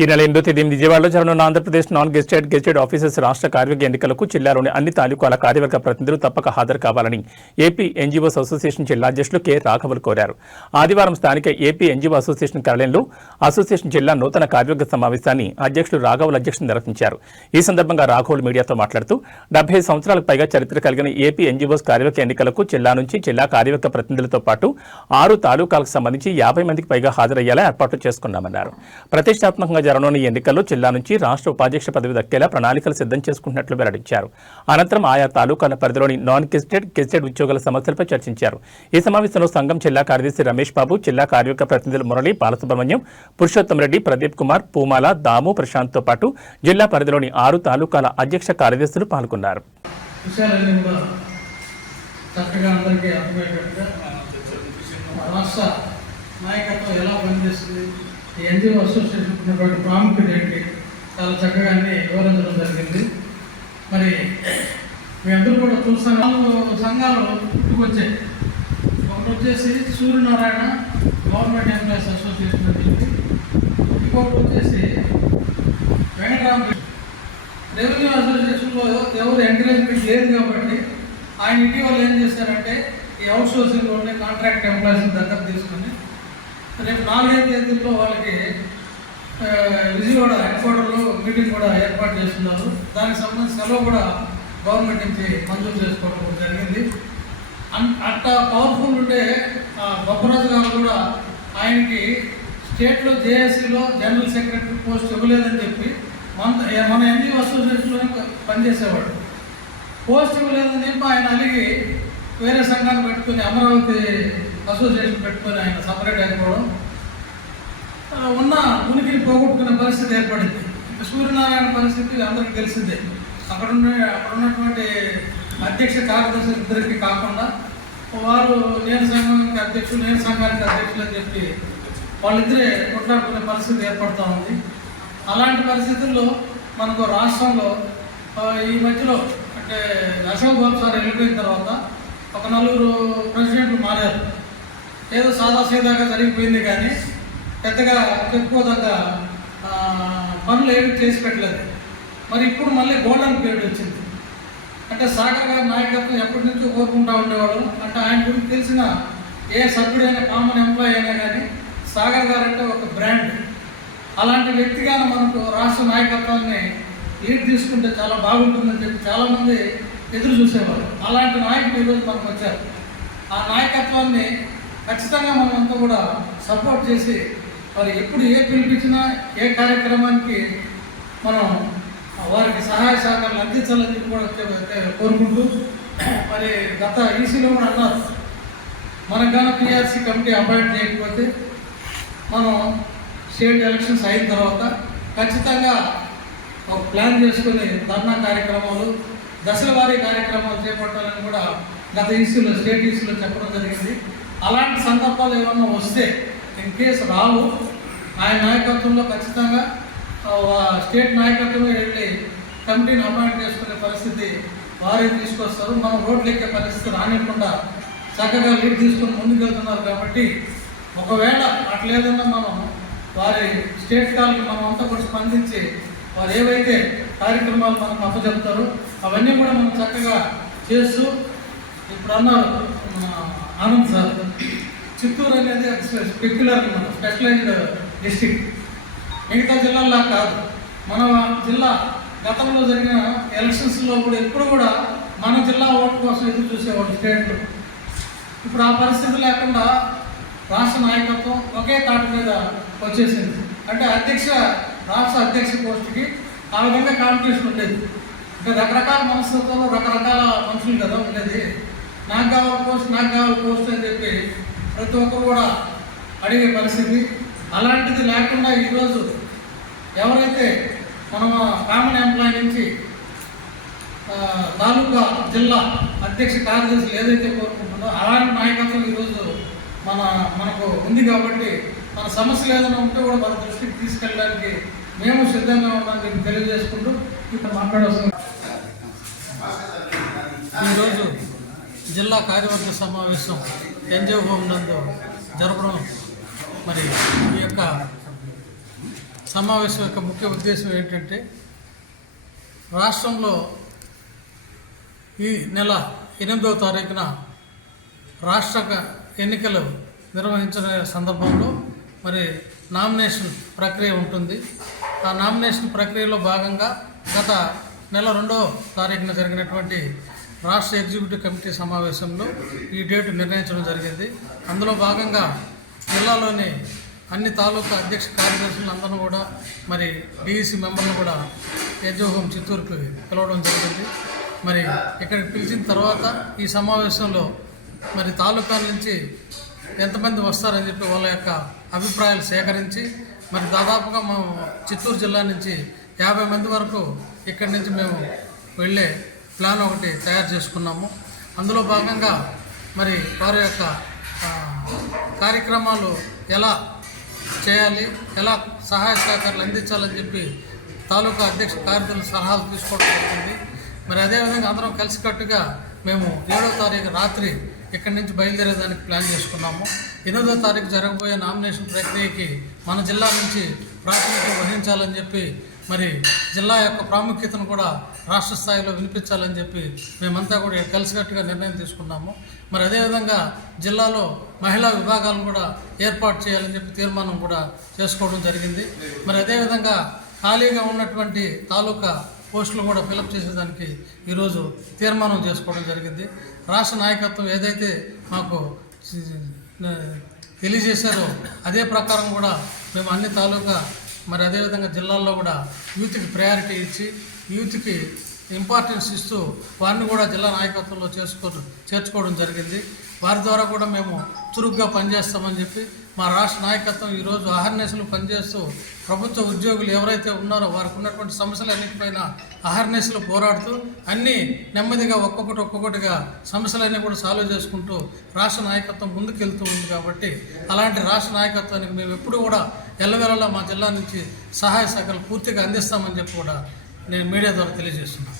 ఈ నెల 8వ తేదీ విజయవాడలో జరగనున్న ఆంధ్రప్రదేశ్ నాన్ గెజిటెడ్ ఆఫీసర్స్ రాష్ట్ర కార్యవర్గ ఎన్నికలకు జిల్లాలోని అన్ని తాలూకాల కార్యవర్గ ప్రతినిధులు తప్పక హాజరు కావాలని ఏపీ ఎన్జీఓస్ అసోసియేషన్ జిల్లా అధ్యక్షులు కె రాఘవులు కోరారు. ఆదివారం స్థానిక ఏపీ ఎన్జీఓ అసోసియేషన్ కార్యాలయంలో అసోసియేషన్ జిల్లా నూతన కార్యవర్గ సమావేశాన్ని అధ్యక్షులు రాఘవులు అధ్యక్షతన నిర్వహించారు. ఈ సందర్భంగా రాఘవులు మీడియాతో మాట్లాడుతూ 70 సంవత్సరాలకు పైగా చరిత్ర కలిగిన ఏపీ ఎన్జీఓస్ కార్యవర్గ ఎన్నికలకు జిల్లా నుంచి జిల్లా కార్యవర్గ ప్రతినిధులతో పాటు 6 తాలూకాలకు సంబంధించి 50 మందికి పైగా హాజరయ్యేలా ఏర్పాట్లు చేసుకున్నామన్నారు. ప్రతిష్టాత్మకంగా జరగనున్న ఎన్నికల్లో జిల్లా నుంచి రాష్ట్ర ఉపాధ్యక్ష పదవి దక్కేలా ప్రణాళికలు సిద్ధం చేసుకుంటున్నట్లు వెల్లడించారు. అనంతరం ఆయా తాలూకాల పరిధిలోని నాన్ గెజిటెడ్ ఉద్యోగుల సమస్యలపై చర్చించారు. ఈ సమావేశంలో సంఘం జిల్లా కార్యదర్శి రమేష్ బాబు, జిల్లా కార్యవర్గ ప్రతినిధులు మురళి, బాలసుబ్రహ్మణ్యం, పురుషోత్తం రెడ్డి, ప్రదీప్ కుమార్, పూమాల, దాము, ప్రశాంత్తో పాటు జిల్లా పరిధిలోని 6 తాలూకాల అధ్యక్ష కార్యదర్శులు పాల్గొన్నారు. నాయకత్వం ఎలా పనిచేస్తుంది, ఎన్జిఓ అసోసియేషన్ ఉన్నటువంటి ప్రాముఖ్యత ఏంటి, చాలా చక్కగా అన్ని వివరించడం జరిగింది. మరి మీ అందరూ కూడా చూస్తాను, 4 సంఘాలు పుట్టుకొచ్చాయి. ఒకటి వచ్చేసి సూర్యనారాయణ గవర్నమెంట్ ఎంప్లాయీస్ అసోసియేషన్ అని చెప్పి, ఇంకొకటి వచ్చేసి వెంకటరామకృష్ణ రెవెన్యూ అసోసియేషన్లో ఎవరు ఎంకరేజ్మెంట్ లేదు కాబట్టి ఆయన ఇటీవల ఏం చేశారంటే ఈ అవుట్ సోర్సింగ్లో ఉండే కాంట్రాక్ట్ ఎంప్లాయీస్ని దగ్గర తీసుకొని రేపు 4వ తేదీలో వాళ్ళకి విజయవాడ హెడ్ క్వార్టర్లో మీటింగ్ కూడా ఏర్పాటు చేస్తున్నారు. దానికి సంబంధించి సెలవు కూడా గవర్నమెంట్ నుంచి మంజూరు చేసుకోవడం జరిగింది. అట్లా పవర్ఫుల్ ఉండే బొప్పరాజు గారు కూడా ఆయనకి స్టేట్లో జేఏసీలో జనరల్ సెక్రటరీ పోస్ట్ ఇవ్వలేదని చెప్పి మన ఎన్జిఓ అసోసియేషన్లోనే పనిచేసేవాడు. పోస్ట్ ఇవ్వలేదని చెప్పి ఆయన అలిగి వేరే సంఘాన్ని పెట్టుకుని అమరావతి అసోసియేషన్ పెట్టుకొని ఆయన సపరేట్ అయిపోవడం, ఉన్న ఉనికిని పోగొట్టుకునే పరిస్థితి ఏర్పడింది. సూర్యనారాయణ పరిస్థితి అందరికీ తెలిసిందే. అక్కడ ఉన్నటువంటి అధ్యక్ష కార్యదర్శి ఇద్దరికి కాకుండా వారు నేను సంఘానికి అధ్యక్షులు, నేను సంఘానికి అధ్యక్షులు అని చెప్పి వాళ్ళిద్దరే కొట్లాడుకునే పరిస్థితి ఏర్పడుతూ ఉంది. అలాంటి పరిస్థితుల్లో మనకు రాష్ట్రంలో ఈ మధ్యలో అంటే అశోక్ బాబు సార్ వెళ్ళిపోయిన తర్వాత ఒక 4 ప్రెసిడెంట్లు మారారు. ఏదో సాదాసీదాగా జరిగిపోయింది కానీ పెద్దగా చెప్పుకోదగ్గ పనులు ఏమి చేసి పెట్టలేదు. మరి ఇప్పుడు మళ్ళీ గోల్డెన్ పీరియడ్ వచ్చింది. అంటే సాగర్ గారి నాయకత్వం ఎప్పటి నుంచో కోరుకుంటూ ఉండేవాడు. అంటే ఆయన గురించి తెలిసిన ఏ సభ్యుడైనా కామన్ ఎంప్లాయీ అయినా కానీ సాగర్ గారు అంటే ఒక బ్రాండ్. అలాంటి వ్యక్తిగానే మనకు రాష్ట్ర నాయకత్వాన్ని లీడ్ తీసుకుంటే చాలా బాగుంటుందని చెప్పి చాలామంది ఎదురు చూసేవారు. అలాంటి నాయకులు ఈరోజు మనకు వచ్చారు. ఆ నాయకత్వాన్ని ఖచ్చితంగా మనమంతా కూడా సపోర్ట్ చేసి మరి ఎప్పుడు ఏ పిలిపించినా ఏ కార్యక్రమానికి మనం వారికి సహాయ సహకారాలు అందించాలని చెప్పి కూడా కోరుకుంటూ, మరి గత ఈసీలో కూడా అన్నారు, మనకు కానీ పిఆర్సీ కమిటీ అపాయింట్ చేయకపోతే మనం స్టేట్ ఎలక్షన్స్ అయిన తర్వాత ఖచ్చితంగా ఒక ప్లాన్ చేసుకుని ధర్నా కార్యక్రమాలు, దశల వారీ కార్యక్రమాలు చేపట్టాలని కూడా గత ఈసీలో స్టేట్ ఈసీలో చెప్పడం జరిగింది. అలాంటి సందర్భాలు ఏమన్నా వస్తే ఇన్ కేసు రావు, ఆయన నాయకత్వంలో ఖచ్చితంగా స్టేట్ నాయకత్వమే వెళ్ళి కమిటీని అపాయింట్ చేసుకునే పరిస్థితి వారే తీసుకొస్తారు. మనం రోడ్లు ఎక్కే పరిస్థితి రానివ్వకుండా చక్కగా లీడ్ తీసుకుని ముందుకెళ్తున్నారు. కాబట్టి ఒకవేళ అట్లేదన్నా మనం వారి స్టేట్ కాల్కి మనం అంతా కూడా స్పందించి వారు ఏవైతే కార్యక్రమాలు మనకు అప్పచెప్తారో అవన్నీ కూడా మనం చక్కగా చేస్తూ, ఇప్పుడు అన్నారు ఆనంద్ సార్, చిత్తూరు అనేది స్పెక్యులర్ స్పెషలైజ్డ్ డిస్ట్రిక్ట్, మిగతా జిల్లాల్లో కాదు. మన జిల్లా గతంలో జరిగిన ఎలక్షన్స్లో కూడా ఎప్పుడు కూడా మన జిల్లా ఓటు కోసం ఎదురు చూసేవాడు స్టేట్లో. ఇప్పుడు ఆ పరిస్థితి లేకుండా రాష్ట్ర నాయకత్వం ఒకే తాటి మీద వచ్చేసింది. అంటే రాష్ట్ర అధ్యక్ష పోస్టుకి ఆ విధంగా కాంపిటీషన్ ఉండేది. అంటే రకరకాల మనస్తత్వంలో రకరకాల మనుషులు కదా ఉండేది. నాకు కావాలి పోస్ట్ అని చెప్పి ప్రతి ఒక్కరు కూడా అడిగే పరిస్థితి. అలాంటిది లేకుండా ఈరోజు ఎవరైతే మనం కామన్ ఎంప్లాయీ నుంచి తాలూకా జిల్లా అధ్యక్ష కార్యదర్శులు ఏదైతే కోరుకుంటుందో అలాంటి నాయకత్వం ఈరోజు మనకు ఉంది. కాబట్టి మన సమస్యలు ఏదైనా ఉంటే కూడా మన దృష్టికి తీసుకెళ్ళడానికి మేము సిద్ధంగా ఉన్నామని తెలియజేసుకుంటూ ఇప్పుడు మాట్లాడవలసిన ఈరోజు జిల్లా కార్యవర్గ సమావేశం ఎన్జిఓ హోమ్ నందు జరపడం, మరి ఈ యొక్క సమావేశం యొక్క ముఖ్య ఉద్దేశం ఏంటంటే రాష్ట్రంలో ఈ నెల 8వ తారీఖున రాష్ట్ర ఎన్నికలు నిర్వహించిన సందర్భంలో మరి నామినేషన్ ప్రక్రియ ఉంటుంది. ఆ నామినేషన్ ప్రక్రియలో భాగంగా గత నెల 2వ తారీఖున జరిగినటువంటి రాష్ట్ర ఎగ్జిక్యూటివ్ కమిటీ సమావేశంలో ఈ డేటు నిర్ణయించడం జరిగింది. అందులో భాగంగా జిల్లాలోని అన్ని తాలూకా అధ్యక్ష కార్యదర్శులందరూ కూడా మరి డిఈసి మెంబర్లు కూడా యజ్ఞోహం చిత్తూరుకు పిలవడం జరిగింది. మరి ఇక్కడికి పిలిచిన తర్వాత ఈ సమావేశంలో మరి తాలూకాల నుంచి ఎంతమంది వస్తారని చెప్పి వాళ్ళ యొక్క అభిప్రాయాలు సేకరించి మరి దాదాపుగా మేము చిత్తూరు జిల్లా నుంచి 50 మంది వరకు ఇక్కడి నుంచి మేము వెళ్ళే ప్లాన్ ఒకటి తయారు చేసుకున్నాము. అందులో భాగంగా మరి వారి యొక్క కార్యక్రమాలు ఎలా చేయాలి, ఎలా సహాయ సహకారాలు అందించాలని చెప్పి తాలూకా అధ్యక్ష కార్యదర్శుల సలహాలు తీసుకోవడం జరిగింది. మరి అదేవిధంగా అందరం కలిసికట్టుగా మేము 7వ తారీఖు రాత్రి ఇక్కడి నుంచి బయలుదేరేదానికి ప్లాన్ చేసుకున్నాము. 8వ తారీఖు జరగబోయే నామినేషన్ ప్రక్రియకి మన జిల్లా నుంచి ప్రాతినిధ్యం వహించాలని చెప్పి మరి జిల్లా యొక్క ప్రాముఖ్యతను కూడా రాష్ట్ర స్థాయిలో వినిపించాలని చెప్పి మేమంతా కూడా కలిసికట్టుగా నిర్ణయం తీసుకున్నాము. మరి అదేవిధంగా జిల్లాలో మహిళా విభాగాలను కూడా ఏర్పాటు చేయాలని చెప్పి తీర్మానం కూడా చేసుకోవడం జరిగింది. మరి అదేవిధంగా ఖాళీగా ఉన్నటువంటి తాలూకా పోస్టులు కూడా ఫిలప్ చేసేదానికి ఈరోజు తీర్మానం చేసుకోవడం జరిగింది. రాష్ట్ర నాయకత్వం ఏదైతే మాకు తెలియజేశారో అదే ప్రకారం కూడా మేము అన్ని తాలూకా మరి అదేవిధంగా జిల్లాల్లో కూడా యూత్కి ప్రయారిటీ ఇచ్చి యూత్కి ఇంపార్టెన్స్ ఇస్తూ వారిని కూడా జిల్లా నాయకత్వంలో చేర్చుకోవడం జరిగింది. వారి ద్వారా కూడా మేము చురుగ్గా పనిచేస్తామని చెప్పి మా రాష్ట్ర నాయకత్వం ఈరోజు అహర్నిశలు పనిచేస్తూ ప్రభుత్వ ఉద్యోగులు ఎవరైతే ఉన్నారో వారికి ఉన్నటువంటి సమస్యలు అన్నిటిపైన అహర్నిశలు పోరాడుతూ అన్నీ నెమ్మదిగా ఒక్కొక్కటిగా సమస్యలన్నీ కూడా సాల్వ్ చేసుకుంటూ రాష్ట్ర నాయకత్వం ముందుకెళ్తూ ఉంది. కాబట్టి అలాంటి రాష్ట్ర నాయకత్వానికి మేము ఎప్పుడూ కూడా ఎల్లవేళలా మా జిల్లా నుంచి సహాయ సహకారాలు పూర్తిగా అందిస్తామని చెప్పి కూడా నేను మీడియా ద్వారా తెలియజేస్తున్నాను.